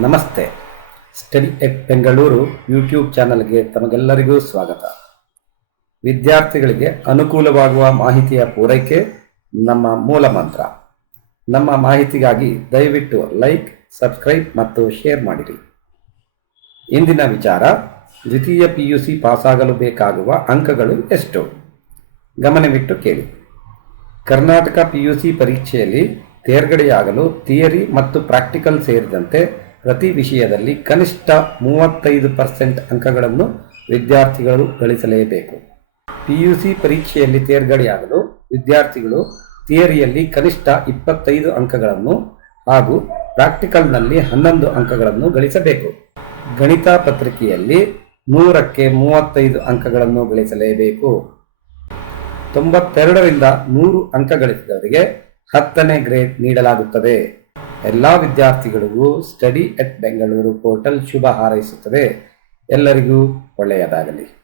ನಮಸ್ತೆ. Study at Bengaluru YouTube ಚಾನಲ್ಗೆ ತಮಗೆಲ್ಲರಿಗೂ ಸ್ವಾಗತ. ವಿದ್ಯಾರ್ಥಿಗಳಿಗೆ ಅನುಕೂಲವಾಗುವ ಮಾಹಿತಿಯ ಪೂರೈಕೆ ನಮ್ಮ ಮೂಲ ಮಂತ್ರ. ನಮ್ಮ ಮಾಹಿತಿಗಾಗಿ ದಯವಿಟ್ಟು ಲೈಕ್, ಸಬ್ಸ್ಕ್ರೈಬ್ ಮತ್ತು ಶೇರ್ ಮಾಡಿರಿ. ಇಂದಿನ ವಿಚಾರ, ದ್ವಿತೀಯ ಪಿ ಯು ಸಿ ಪಾಸಾಗಲು ಬೇಕಾಗುವ ಅಂಕಗಳು ಎಷ್ಟು? ಗಮನವಿಟ್ಟು ಕೇಳಿ. ಕರ್ನಾಟಕ ಪಿಯುಸಿ ಪರೀಕ್ಷೆಯಲ್ಲಿ ತೇರ್ಗಡೆಯಾಗಲು ಥಿಯರಿ ಮತ್ತು ಪ್ರಾಕ್ಟಿಕಲ್ ಸೇರಿದಂತೆ ಪ್ರತಿ ವಿಷಯದಲ್ಲಿ ಕನಿಷ್ಠ ಮೂವತ್ತೈದು ಪರ್ಸೆಂಟ್ ಅಂಕಗಳನ್ನು ವಿದ್ಯಾರ್ಥಿಗಳು ಗಳಿಸಲೇಬೇಕು. ಪಿಯುಸಿ ಪರೀಕ್ಷೆಯಲ್ಲಿ ತೇರ್ಗಡೆಯಾಗಲು ವಿದ್ಯಾರ್ಥಿಗಳು ಥಿಯರಿಯಲ್ಲಿ ಕನಿಷ್ಠ ಇಪ್ಪತ್ತೈದು ಅಂಕಗಳನ್ನು ಹಾಗೂ ಪ್ರಾಕ್ಟಿಕಲ್ನಲ್ಲಿ ಹನ್ನೊಂದು ಅಂಕಗಳನ್ನು ಗಳಿಸಬೇಕು. ಗಣಿತ ಪತ್ರಿಕೆಯಲ್ಲಿ ನೂರಕ್ಕೆ ಮೂವತ್ತೈದು ಅಂಕಗಳನ್ನು ಗಳಿಸಲೇಬೇಕು. ತೊಂಬತ್ತೆರಡರಿಂದ ನೂರು ಅಂಕ ಗಳಿಸಿದವರಿಗೆ ಹತ್ತನೇ ಗ್ರೇಡ್ ನೀಡಲಾಗುತ್ತದೆ. ಎಲ್ಲ ವಿದ್ಯಾರ್ಥಿಗಳಿಗೂ ಸ್ಟಡಿ ಎಟ್ ಬೆಂಗಳೂರು ಪೋರ್ಟಲ್ ಶುಭ ಹಾರೈಸುತ್ತದೆ. ಎಲ್ಲರಿಗೂ ಒಳ್ಳೆಯದಾಗಲಿ.